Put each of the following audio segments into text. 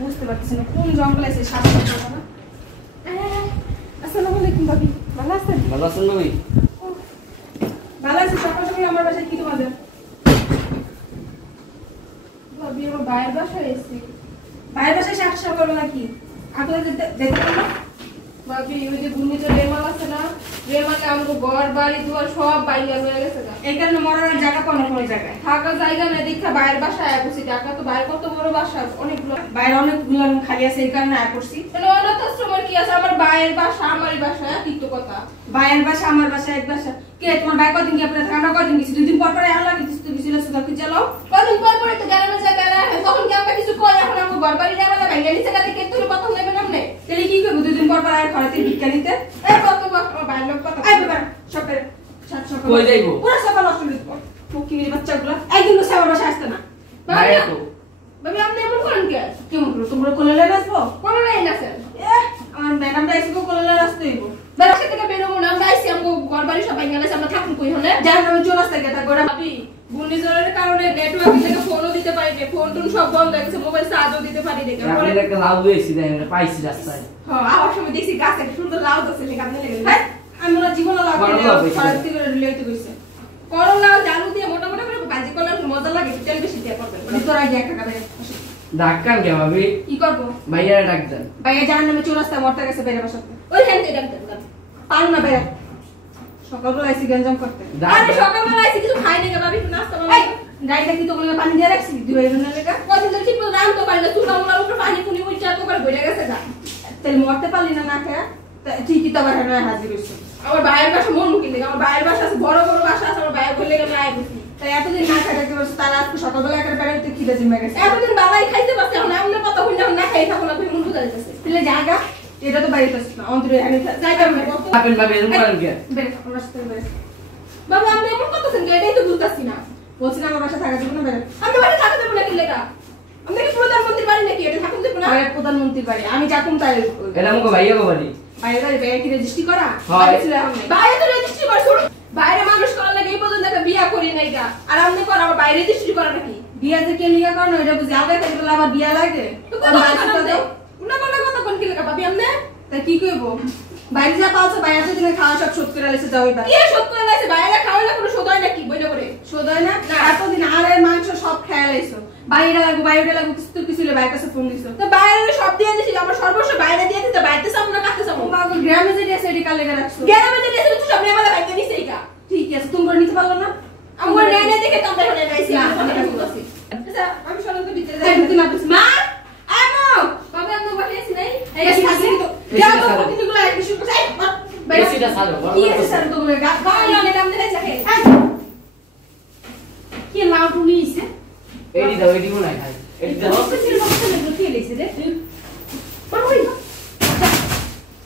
বুঝতে পারতেছি না কোন জঙ্গলে এসে সাপ কথা না। আসসালামু আলাইকুম ভাবি, ভালো আছেন? ভালো আছেন ভাবি? ভালো আছি। সকাল সকাল আমার বাসায় কি তোমাদের? ভাবি আমার ভাইয়ের বাসায় এসেছি। ভাইয়ের বাসায় সাপ সকালবেলা কি আপনারা যেতে পারো? ভাবি ওই যে ঘূর্ণিঝড় রেমাল আছে না, রেমালে আমাকে ঘর বাড়ি দুয়ার সব বাইরে হয়ে গেছে। এই কারণে মরার জায়গা কোনো কোনো জায়গায় থাকার জায়গা নেই দেখা বাইরের বাসায় আয় করছি। ঢাকা তো বাইরে কত বড় বাসা, অনেকগুলো বাইরে অনেকগুলো খালি আছে, এই কারণে আয় করছি। অনাথ আশ্রমের কি আছে? আমার ভাইয়ের বাসা আমারই বাসা, কিন্তু কথা ভাইয়ের বাসা আমার বাসা এক বাসা। কে তোমার ভাই কদিন কি আপনার আমরা কদিন গেছি? 2 দিন পর পরে আলো লাগে কিছু কিছু সুদা চালাও কদিন পর পরে তো গ্রামে জায়গা তখন কি আমরা কিছু কই? এখন আমার ঘর বাড়ি যাবে না, ভাইয়া নিচে কাছে কে তুলে প্রথম নেবে না আপনি? তাহলে কি করব? 2 দিন পর পর আর ঘরেতে ভিক্ষা নিতে এই কত আমার ভাইয়ের লোক কথা আই বাবা সকালে সাত সকাল কই যাইবো? পুরো সকাল নষ্ট করে দেব। ফকিরের বাচ্চাগুলো একদিন তো আমার বাসায় আসতে না। ভাই তো ভাবি আপনি এমন করেন কি? কেমন করে তোমরা কোলেলে আসবো? কোলেলে আসেন আমার ম্যাডামটা এসে কোলেলে আসতে হইব। বাসা থেকে বেরোবো না, আমরা আইছি আমগো ঘর বাড়ি সব ভাঙা গেছে, আমরা থাকুন কই হলে জান আমি চলে আসতে গেতা গোড়া। ভাবি ঘূর্ণিঝড়ের কারণে নেটওয়ার্ক থেকে ফোনও দিতে পারি না, ফোন টোন সব বন্ধ হয়ে গেছে, মোবাইল চার্জও দিতে পারি না। আপনি একটা লাউ দিয়েছি দেখেন পাইছি রাস্তায়। হ্যাঁ আবার সময় দেখছি গাছে সুন্দর লাউ আছে, লেখা আপনি লেগে ভাই আমরা জীবনে লাউ ফারাস্তি করে লইতে কইছে। করলা জালু দিয়ে মোটা মোটা করে ভাজি করলে মজা লাগে, তেল বেশি দিয়ে করবেন। মানে তোরা আগে একা খাবে ডাক্কান কে ভাবি? কি করব? ভাইয়ারে ডাক দেন। ভাইয়া জাহান্নামে চৌরাস্তা মরতে গেছে বাইরে বাসাতে। ওই হ্যান্ডে ডাক দেন পারু না বাইরে। সকালবেলা আইছি গঞ্জাম করতে। আরে সকালবেলা আইছি কিছু খাই না ভাবি, একটু নাস্তা বানাই। গাড়িটা কি তো বলে পানি দিয়ে রাখছি দুই জনের লেগা? কদিন ধরে ঠিক মতো রাম তো পারি না, তুলা মুলার উপরে পানি পুনি উইচা তো করে বইলা গেছে না। তাহলে মরতে পারলি না না খেয়া? ঠিকই তো আবার হ্যাঁ হাজির হইছে। আমার ভাইয়ের বাসা মন মুখি লেগে, আমার ভাইয়ের বাসা আছে বড় বড় বাসা আছে, আমার ভাইয়ের বলে আমি আই গেছি। তাই এতদিন না খাইতে কি বলছ? তারা আজকে সকালবেলা একটা বেড়াতে খিদে জিমে গেছে। এতদিন বাবাই খাইতে পারছে, এখন আমরা কত হইনা না খাই থাকো না, তুমি মন বুঝা যাইতেছে। তাহলে জায়গা এটা তো বাড়িতে আছে না, অন্তরে এখানে যাইতে হবে। আপেল ভাবি এরকম করেন কে? বের আমরা সাথে বের বাবা আমি এমন করতেছেন যে এটাই তো বুঝতাছি না। বলছি না আমার বাসা থাকা যাবে না, বের আমি বাড়ি থাকা যাবে না কি লেগা? আমি কি প্রধানমন্ত্রীর বাড়ি নাকি? এটা থাকুন যাবে না? আরে প্রধানমন্ত্রীর বাড়ি আমি যাকুম তাই এটা আমাকে ভাইয়া গো বাড়ি। বাইরে বাইরে কি রেজিস্ট্রি করা? হয় বাইরে তো রেজিস্ট্রি করছ। বাইরে মানুষ করার লাগে এই পর্যন্ত একটা বিয়া করি নাই গা, আর আপনি কর আবার বাইরে রেজিস্ট্রি করা নাকি? বিয়া যে কে লিগা করানো এটা বুঝি আগে থেকে বলে আবার বিয়া লাগে তো কোন কথা কোন কি লাগা ভাবি আমনে? তা কি কইব? বাইরে যা পাওছো বাইরে তো দিনে খাওয়া সব শোধ করে লাইছে, যাও এবার কি শোধ করে লাইছে? বাইরে খাওয়ালে কোনো শোধ হয় নাকি? বইনা করে শোধ হয় না? এতদিন আরের মাংস সব খেয়ে লাইছো, বাইরে লাগো বাইরে লাগো কিছু বাইরের কাছে ফোন দিছো তো বাইরে সব দিয়ে দিছি, আমার সর্বস্ব বাইরে দিয়ে দিতে বাইরে সামনে না কাটতে সামনে বাবা গ্রামে যে দিয়েছে এডি কালে রাখছো, গ্রামে যে দিয়েছে তুই সব নিয়ে আমাদের বাইরে নিছেই কা। ঠিক আছে তুমি করে নিতে পারলো না? আমরা নেই নেই দেখে তোমরা হলে নাইছি আচ্ছা আমি সরল তো ভিতরে যাই তুমি মা আমো বাবা আমি বলেছি নাই এই শাসি তো যাও তো কতগুলো এক কিছু চাই বেশিটা সালো কি আছে স্যার তো বলে গায় আমি নাম দিলাই থাকে কি লাউ টুনি ইসে এডি দাও এডি মনে হয় এডি দাও কিছু বলতে না বলতে এসে রে ওই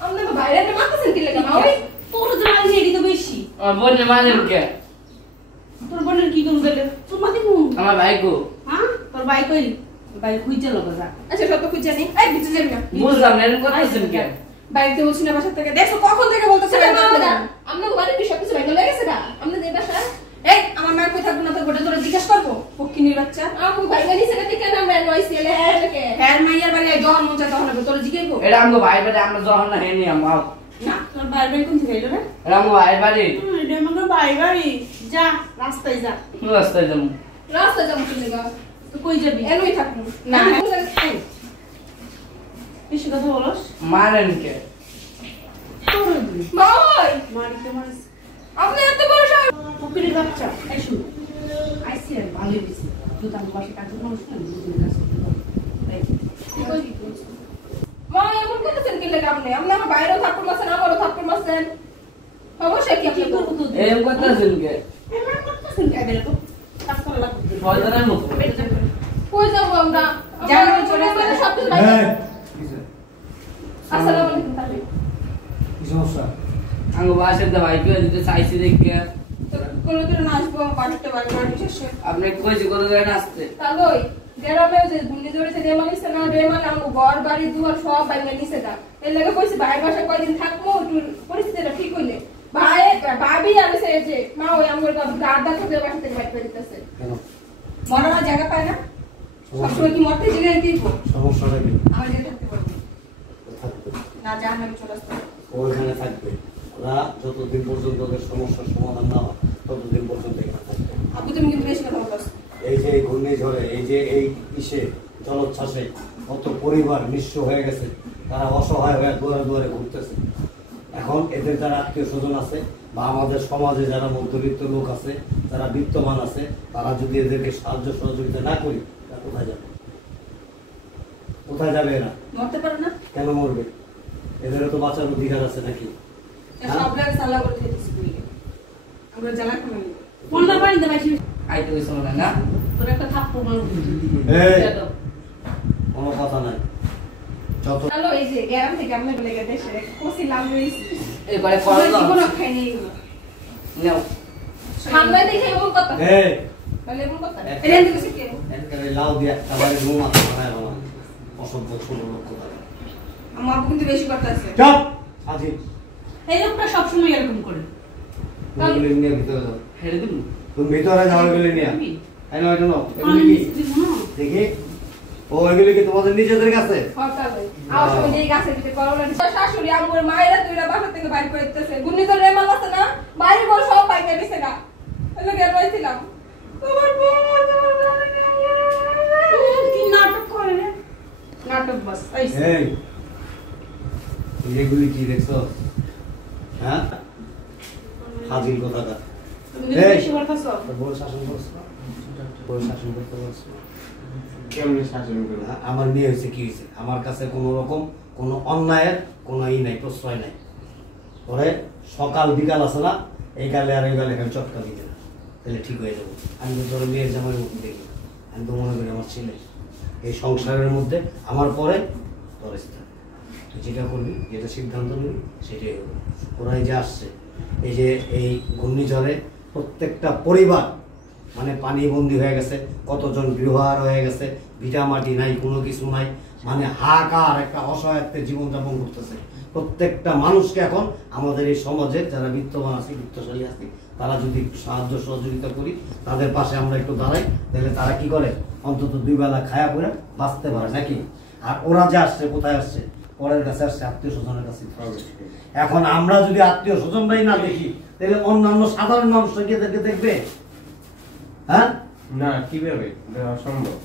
আমরা বাইরে না মারতেছেন কি লাগা ওই তোর জানা নেই এডি তো বেশি আমার বোন মানেন কে? তোর বোনের কি করব গেলে তোর মাটি কো আমার ভাই গো। হ্যাঁ তোর ভাই কই? ভাই খুঁজে লগা যা। আচ্ছা সব তো খুঁজে নেই এই বিচে যাবি না বুঝলাম না এরকম করতেছেন কে? বাড়িতে বলছি না বাসা থেকে দেখো কখন থেকে বলতেছে আমরা বাড়িতে কি সব কিছু ভাঙা লেগেছে না আমরা যে বাসা এই আমার মা কই থাকবো না তো গোটা তোরা জিজ্ঞেস করবো পক্ষিনীর বাচ্চা আমু ভাই গানি সেটা থেকে না আমরা নইছি এলে হেলকে হেল মাইয়ার বাড়ি যখন মন চায় তখন হবে তোরা জিজ্ঞাসা এটা আমগো ভাই বাড়ি, আমরা যখন না হেনি আমগো না তোর ভাই ভাই কোন থেকে এলো রে? এটা আমগো ভাই বাড়ি। এটা আমাদের ভাই বাড়ি। যা রাস্তায় যা। কোন রাস্তায় যাবো? রাস্তায় যাবো কি লাগা? তো কই যাবি? এলই থাকবো না বেশি কথা বলস মারেন কে? ভাই মারিতে মারিস আপনি এত বড় সাহেব পকেটের বাচ্চা আইসু আইসি আর ভালো হইছে দুটো আমার বাসা কাজ মানুষ না দুটো কাজ তাই কই কি করছ মা এমন করতেছেন কি লাগা আপনি আপনি আমার বাইরেও থাকতে মাসেন আমারও থাকতে মাসেন অবশ্যই কি আপনি করব তো এরকম করতেছেন কে? এমন করতেছেন কে বেরে তো কাজ করা লাগবে ফয়দানের মতো কই যাব আমরা জানো চলে আসলে সব কিছু বাইরে আসসালামু আলাইকুম তাহলে কি সমস্যা? আমগো বাসার দা ভাই কই দিতে চাইছি দেখে কোনো দিন আসবো বাড়িতে বাড়ি শেষে আপনি কইছি কত করে আসতে তাহলে গ্রামে যে গুন্ডি জড়িছে রেমালিছে না রেমাল আমগো ঘর বাড়ি দুয়ার সব বাইরে নিছে দা এর লাগে কইছি ভাই বাসা কয়দিন থাকবো একটু পরিস্থিতিটা ঠিক হইলে ভাই ভাবি আমি সে যে মা ওই আমগো গাড় দেখো যে বাসা থেকে বাইরে দিতেছে কেন? মনে হয় জায়গা পায় না সবসময় কি মরতে জেগে দিব সমস্যাটা কি? আমার যে থাকতে পারবো থাকবে। না জাহান্নামে চলে আসতে ওইখানে থাকবে। ওরা যতদিন পর্যন্ত ওদের সমস্যার সমাধান না হয় ততদিন পর্যন্ত এখানে থাকবে। আপু তুমি কিন্তু বেশি কথা বলছো এই যে এই ঘূর্ণিঝড়ে এই যে এই ইসে জলোচ্ছ্বাসে কত পরিবার নিঃস্ব হয়ে গেছে, তারা অসহায় হয়ে দুয়ারে দুয়ারে ঘুরতেছে। এখন এদের যারা আত্মীয় স্বজন আছে বা আমাদের সমাজে যারা মধ্যবিত্ত লোক আছে, যারা বিত্তমান আছে, তারা যদি এদেরকে সাহায্য সহযোগিতা না করি, তারা কোথায় যাবে? কোথায় যাবে এরা? মরতে পারো না কেন মরবে? এদেরও তো বাঁচার অধিকার আছে নাকি? সব জায়গায় সাল্লা করে দিয়েছি বুঝলি আমরা জ্বালা খাই কোনটা বাড়িতে বাইছি আইতে হইছিল না তোর একটা থাপ্পড় মারব এই, কোনো কথা নাই। যত হ্যালো এই যে গ্রাম থেকে আমরা বলে গেছে দেশে কোসি লাভ রইছে এবারে কল দাও জীবন খাই নেই নাও সামনে দেখে এমন কথা এই তাহলে এমন কথা এটা দিকে শিখে একবারে লাউ দিয়ে একটা বাড়ি ঘুম আছে বানায় বাবা। অসভ্য ছোট লোক কোথায়? আমার আপু কিন্তু বেশি কথা আছে চুপ! আজিব। এই লোকটা সবসময় এরকম করে তুমি এগুলি নিয়ে ভিতরে যাও। হেরে দিন তুমি ভিতরে যাও এগুলি নিয়ে। এই নাও, এটা নাও। এগুলি আমি কি? নিচে দিব না দেখি। ও, এগুলি কি তোমাদের নিজেদের কাছে? হঠাৎ আওয়াজ শুনে এই গাছের ভিতরে করলা শাশুড়ি আমার মায়েরা দুইটা বাসা থেকে বাইরে করে দিতেছে গুন্নিধর রেমাল আছে না বাইরে বল সব পাইকা দিছে না এলো গেল হইছিলাম তোমার বউ কি নাটক করে রে নাটক বাস এই, এই এগুলি কি দেখছো? হ্যাঁ? হাজির কোথাকার। তুমি কিন্তু এই। বেশি বলতাছো তোর বউ শাসন করছো? বউ শাসন করতে বলছো? কেমনে শাসন করবো? আমার বিয়ে হয়েছে, কি হয়েছে? আমার কাছে কোনো রকম কোনো অন্যায়ের কোনো নাই, প্রশ্রয় নাই। পরে সকাল বিকাল আছে না, এই গালে আর এই গালে খালি চটকা দিতে না, তাহলে ঠিক হয়ে যাবো। আমি তো ধরো মেয়ের জামাই মতো দেখি, আমি তো মনে করি আমার ছেলে। এই সংসারের মধ্যে আমার পরে তোর স্থান। তুই যেটা করবি, যেটা সিদ্ধান্ত নিবি, সেটাই হবে। ওরা এই যে আসছে, এই যে এই ঘূর্ণিঝড়ে প্রত্যেকটা পরিবার মানে পানিবন্দী হয়ে গেছে, কতজন গৃহহার হয়ে গেছে, ভিটা মাটি নাই, কোনো কিছু নাই, মানে হাহাকার একটা অসহায়ত্বের জীবনযাপন করতেছে। প্রত্যেকটা মানুষকে এখন আমাদের এই সমাজের যারা বিত্তবান আছে, বিত্তশালী আছে, তারা যদি সাহায্য সহযোগিতা করি, তাদের পাশে আমরা একটু দাঁড়াই, তাহলে তারা কি করে? অন্তত দুই বেলা খায়া পরে বাঁচতে পারে নাকি? আর ওরা যে আসছে, কোথায় আসছে? পরের কাছে আসছে, আত্মীয় স্বজনের কাছে। এখন আমরা যদি আত্মীয় স্বজনরাই না দেখি, তাহলে অন্যান্য সাধারণ মানুষ এদেরকে দেখবে? হ্যাঁ, না, কিভাবে? এটা অসম্ভব।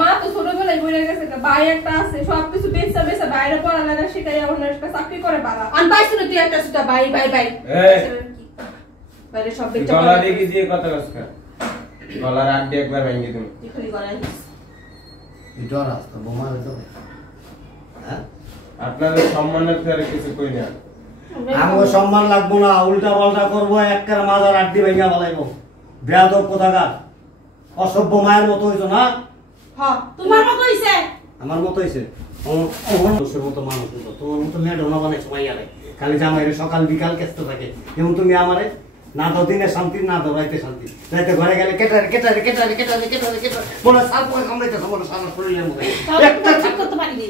মা তো ছোটবেলায় বলে গেছে ভাই একটা আছে সবকিছু বেচা বেচা বাইরে পড়ালেখা শিখাই অন্য একটা চাকরি করে বাবা আন পাইছ না তুই একটা সুতা ভাই ভাই ভাই এই। বাইরে সব তুই বেচা গলা দেখি দিয়ে কথা কস খা। গলার আড্ডি একবার ভেঙে তুমি। এখনি গলায় এটা রাস্তা বোমা হইতো। হ্যাঁ, আপনাদের সম্মানের ফেরে কিছু কই না। আমার সম্মান লাগবো না, উল্টা পাল্টা করবো, একবার মাজার আড্ডি ভেঙে ফেলাইবো। বেয়াদব কোথাকার, অসভ্য মায়ের মতো হইতো না? হ্যাঁ তোমার মতো হইছে আমার মতো হয়েছে মানুষের মতো মানুষ হতো। তোমার মতো মেয়ে ডোনা বানাইছো মাইয়ারে, খালি জামাইরে সকাল বিকাল কেস্ত থাকে। যেমন তুমি আমারে না তো দিনে শান্তি, না তো রাইতে শান্তি। রাইতে ঘরে গেলে কেটারে কেটারে কেটারে কেটারে কেটারে কেটারে বলে সাপ করে কামড়াইতেছে, বলে সারা শরীরের মধ্যে একটা ঠিক করতে পারিনি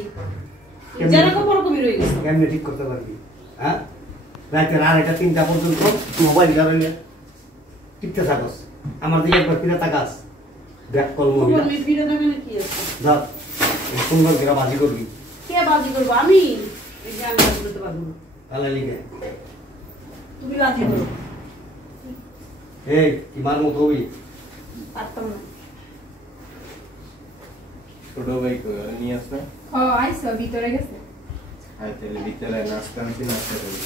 যেরকম বড় কবি রয়ে গেছে কেমনে ঠিক করতে পারবি? হ্যাঁ, রাইতে আড়াইটা 3টা পর্যন্ত মোবাইল ধরে টিপতে থাকস, আমার দিকে একবার ফিরে তাকাস। ব্যাক কল মহিলা তুমি ফিরে দেবে না কি আছে যা সুন্দর করে বাজি করবি। কে বাজি করবো আমি এই যে আমি বাজি করতে পারবো না তাহলে লিখে তুমি বাজি করো এই কি মার মতো হবি? পারতাম না ছোট ভাই কই নিয়ে আসবে? হ্যাঁ আইছো ভিতরে গেছে আই তাহলে বিকেলে নাস্তা আনছি, নাস্তা করি।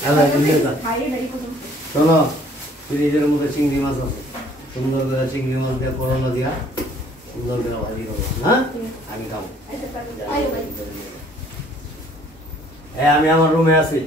তাহলে লিখে যা। খাইয়ে দেই পর্যন্ত চলো, ফ্রিজের মধ্যে চিংড়ি মাছ আছে, সুন্দর করে চিংড়ি মাছ দিয়ে করলা দিয়া সুন্দর করে ভাজি করবো। হ্যাঁ, আমি খাবো। আইছো তাহলে আইও ভাই আমি আমার রুমে আছি।